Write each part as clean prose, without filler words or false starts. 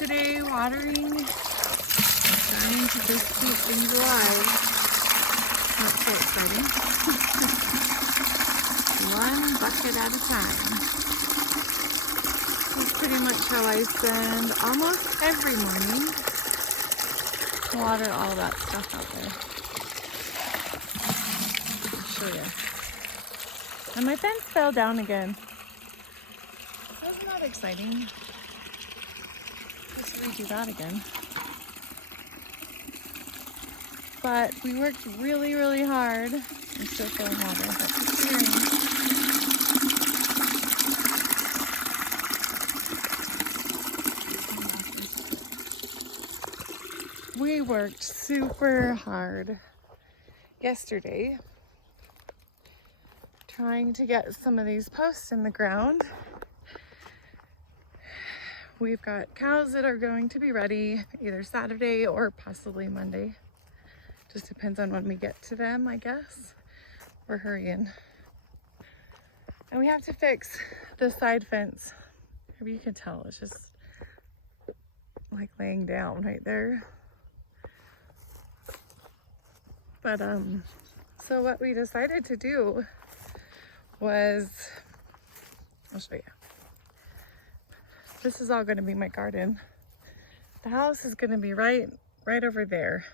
today watering, trying to just keep things alive. Not so exciting. One bucket at a time. This is pretty much how I spend almost every morning. Water all that stuff out there. I'll show you. And my fence fell down again. Isn't that exciting? Let's redo that again. But we worked really, really hard. I'm still filling water. That's experience. We worked super hard yesterday trying to get some of these posts in the ground. We've got cows that are going to be ready either Saturday or possibly Monday. Just depends on when we get to them, I guess. We're hurrying. And we have to fix the side fence. Maybe you can tell it's just like laying down right there. But so what we decided to do was, I'll show you. This is all going to be my garden. The house is going to be right over there.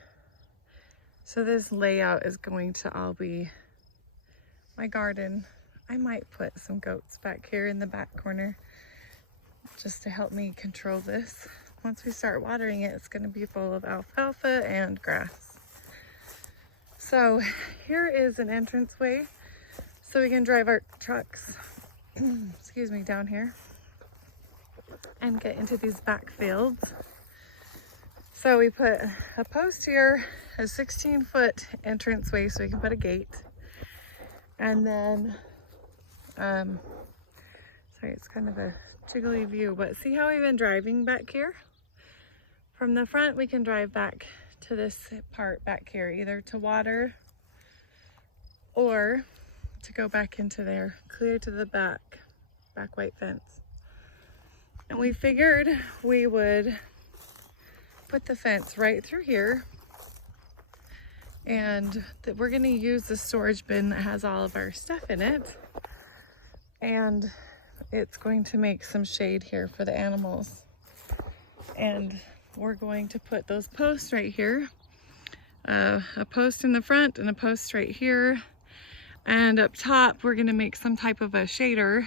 So this layout is going to all be my garden. I might put some goats back here in the back corner just to help me control this. Once we start watering it, it's going to be full of alfalfa and grass. So here is an entranceway so we can drive our trucks, excuse me, down here and get into these back fields. So we put a post here, a 16-foot entranceway so we can put a gate. And then, sorry, it's kind of a jiggly view, but see how we've been driving back here? From the front, we can drive back to this part back here, either to water or to go back into there, clear to the back white fence. And we figured we would put the fence right through here, and that we're going to use the storage bin that has all of our stuff in it, and it's going to make some shade here for the animals. And we're going to put those posts right here, a post in the front and a post right here, and up top we're going to make some type of a shader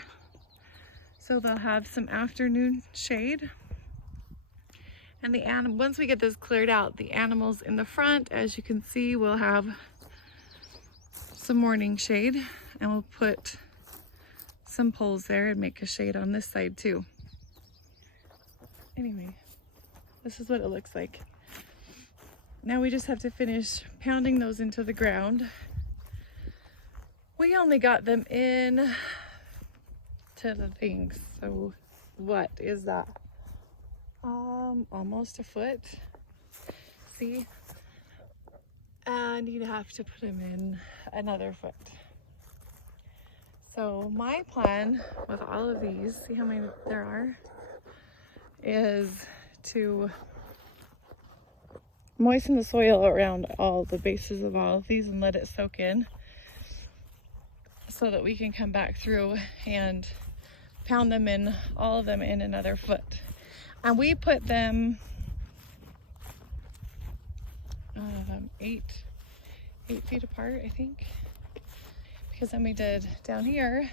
so they'll have some afternoon shade. And once we get this cleared out, the animals in the front, as you can see, will have some morning shade, and we'll put some poles there and make a shade on this side too. Anyway, this is what it looks like. Now we just have to finish pounding those into the ground. We only got them in to the things, so what is that? Almost a foot. See? And you'd have to put them in another foot. So my plan with all of these, see how many there are, is to moisten the soil around all the bases of all of these and let it soak in so that we can come back through and pound them in, all of them in another foot. And we put them 8 feet apart, I think, because then we did down here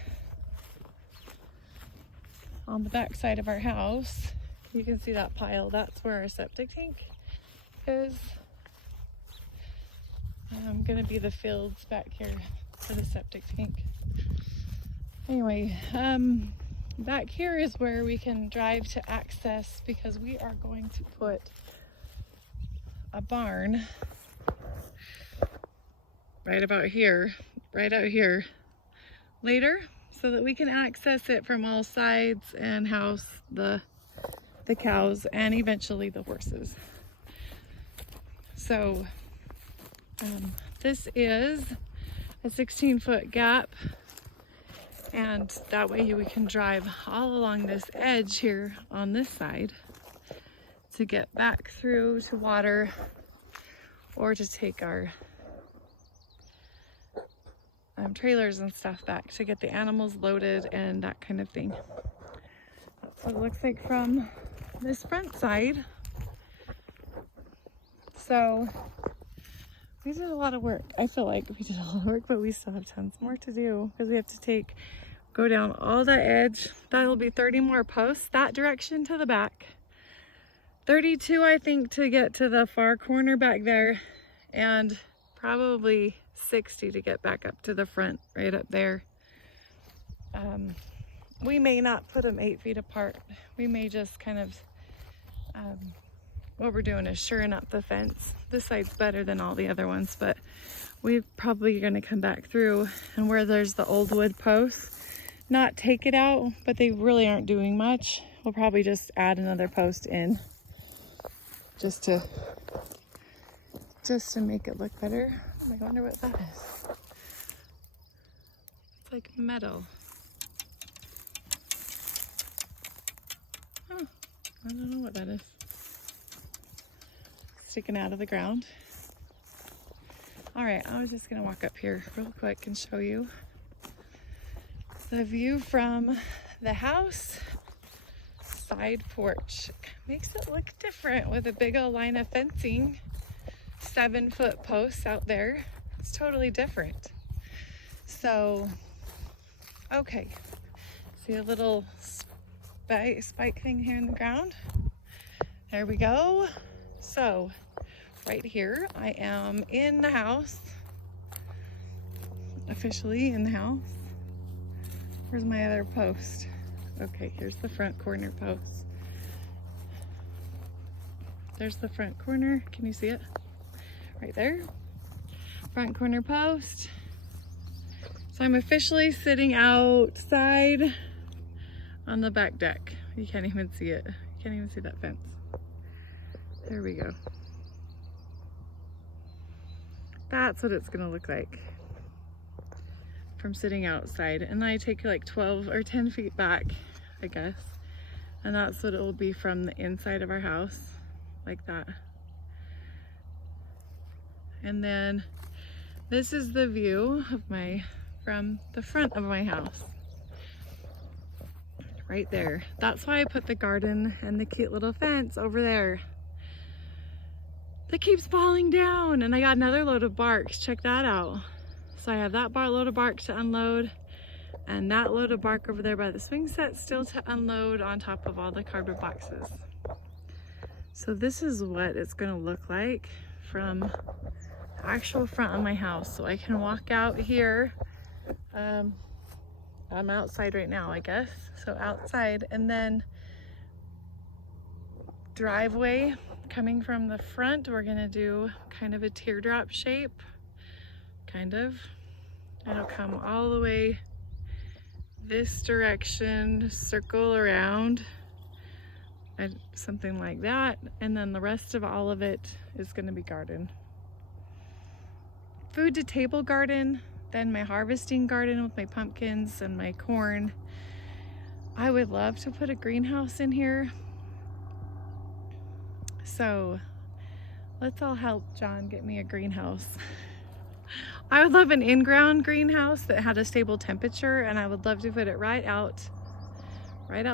on the back side of our house. You can see that pile, that's where our septic tank is. Gonna be the fields back here for the septic tank. Anyway, back here is where we can drive to access, because we are going to put a barn right about here, right out here later, so that we can access it from all sides and house the cows and eventually the horses. So this is a 16-foot gap, and that way we can drive all along this edge here on this side to get back through to water or to take our trailers and stuff back to get the animals loaded and that kind of thing. That's what it looks like from this front side. So we did a lot of work. I feel like we did a lot of work, but we still have tons more to do because we have to go down all that edge. That'll be 30 more posts that direction to the back. 32, I think, to get to the far corner back there, and probably 60 to get back up to the front right up there. We may not put them 8 feet apart. We may just kind of, what we're doing is shoring up the fence. This side's better than all the other ones, but we're probably gonna come back through and where there's the old wood posts, not take it out, but they really aren't doing much. We'll probably just add another post in just to make it look better. I wonder what that is. It's like metal. Huh, I don't know what that is. Sticking out of the ground. All right, I was just gonna walk up here real quick and show you the view from the house side porch. Makes it look different with a big old line of fencing, 7-foot posts out there. It's totally different. So, okay, see a little spike thing here in the ground? There we go. So, right here, I am in the house, officially in the house. Where's my other post? Okay, here's the front corner post. There's the front corner. Can you see it? Right there. Front corner post. So I'm officially sitting outside on the back deck. You can't even see it. You can't even see that fence. There we go. That's what it's gonna look like from sitting outside. And then I take like 12 or 10 feet back, I guess. And that's what it will be from the inside of our house, like that. And then this is the view of from the front of my house. Right there. That's why I put the garden and the cute little fence over there. That keeps falling down, and I got another load of barks. Check that out. So I have that load of bark to unload, and that load of bark over there by the swing set still to unload on top of all the cardboard boxes. So this is what it's gonna look like from the actual front of my house. So I can walk out here. I'm outside right now, I guess. So outside, and then driveway coming from the front, we're gonna do kind of a teardrop shape, kind of. It'll come all the way this direction, circle around, and something like that. And then the rest of all of it is gonna be garden. Food to table garden, then my harvesting garden with my pumpkins and my corn. I would love to put a greenhouse in here. So let's all help John get me a greenhouse. I would love an in-ground greenhouse that had a stable temperature, and I would love to put it right out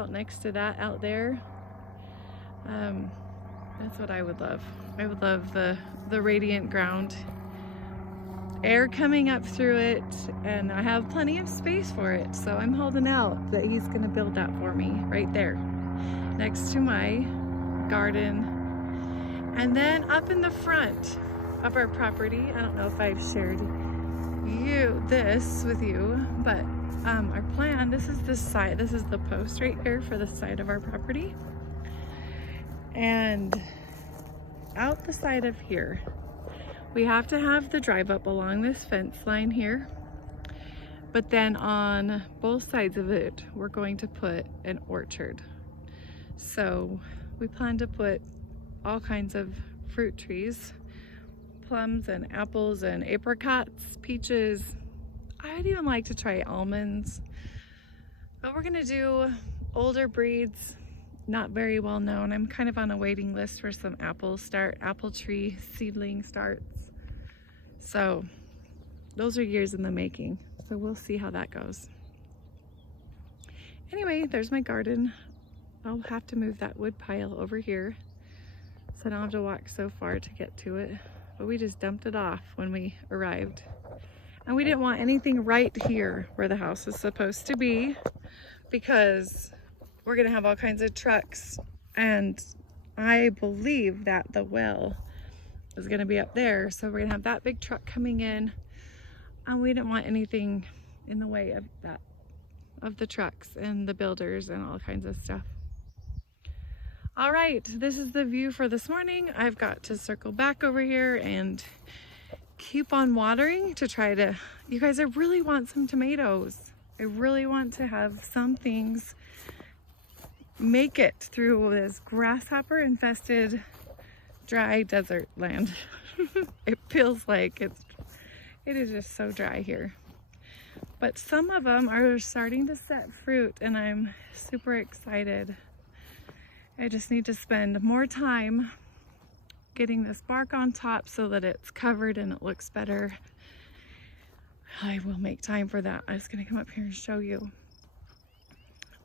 next to that out there. That's what I would love. I would love the radiant ground, air coming up through it, and I have plenty of space for it. So I'm holding out that he's gonna build that for me right there next to my garden. And then up in the front of our property, I don't know if I've shared this with you, but our plan, this is the post right here for the side of our property. And out the side of here, we have to have the drive up along this fence line here. But then on both sides of it, we're going to put an orchard. So we plan to put all kinds of fruit trees, plums and apples and apricots, peaches. I'd even like to try almonds, but we're gonna do older breeds not very well known. I'm kind of on a waiting list for some apple tree seedling starts. So those are years in the making. So we'll see how that goes. Anyway, there's my garden. I'll have to move that wood pile over here, so I don't have to walk so far to get to it. But we just dumped it off when we arrived. And we didn't want anything right here where the house is supposed to be, because we're gonna have all kinds of trucks. And I believe that the well is gonna be up there. So we're gonna have that big truck coming in, and we didn't want anything in the way of that, of the trucks and the builders and all kinds of stuff. All right, this is the view for this morning. I've got to circle back over here and keep on watering to try to, you guys, I really want some tomatoes. I really want to have some things make it through this grasshopper infested dry desert land. It feels like it is just so dry here. But some of them are starting to set fruit, and I'm super excited. I just need to spend more time getting this bark on top so that it's covered and it looks better. I will make time for that. I'm just gonna come up here and show you.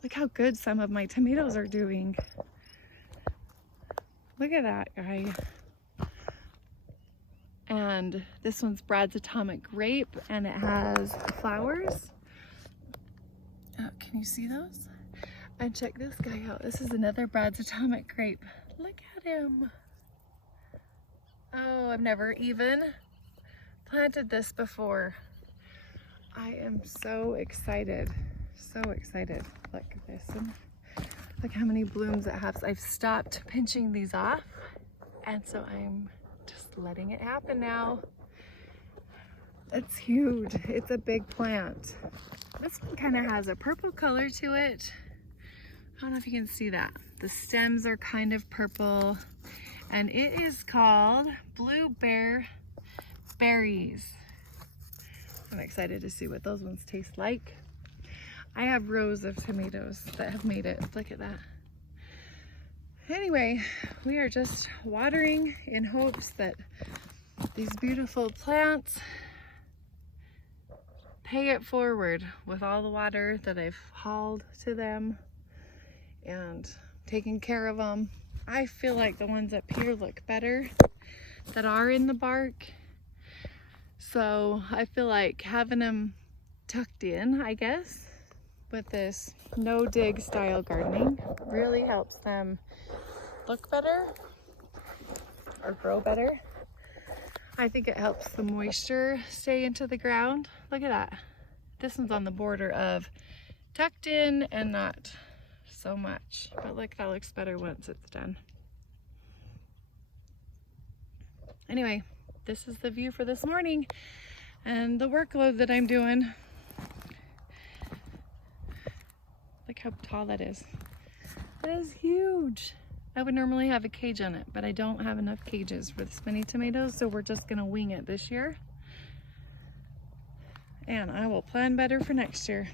Look how good some of my tomatoes are doing. Look at that, guy. And this one's Brad's Atomic Grape, and it has flowers. Oh, can you see those? And check this guy out. This is another Brad's Atomic Grape. Look at him. Oh, I've never even planted this before. I am so excited. So excited. Look at this. And look how many blooms it has. I've stopped pinching these off, and so I'm just letting it happen now. It's huge. It's a big plant. This one kind of has a purple color to it. I don't know if you can see that. The stems are kind of purple, and it is called Blue Bear Berries. I'm excited to see what those ones taste like. I have rows of tomatoes that have made it. Look at that. Anyway, we are just watering in hopes that these beautiful plants pay it forward with all the water that I've hauled to them and taking care of them. I feel like the ones up here look better that are in the bark. So I feel like having them tucked in, I guess, with this no dig style gardening really helps them look better or grow better. I think it helps the moisture stay into the ground. Look at that. This one's on the border of tucked in and not so much, but look, that looks better once it's done. Anyway, this is the view for this morning and the workload that I'm doing. Look how tall that is. That is huge. I would normally have a cage on it, but I don't have enough cages for this many tomatoes, so we're just gonna wing it this year. And I will plan better for next year.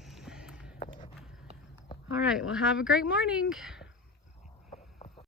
All right, well, have a great morning.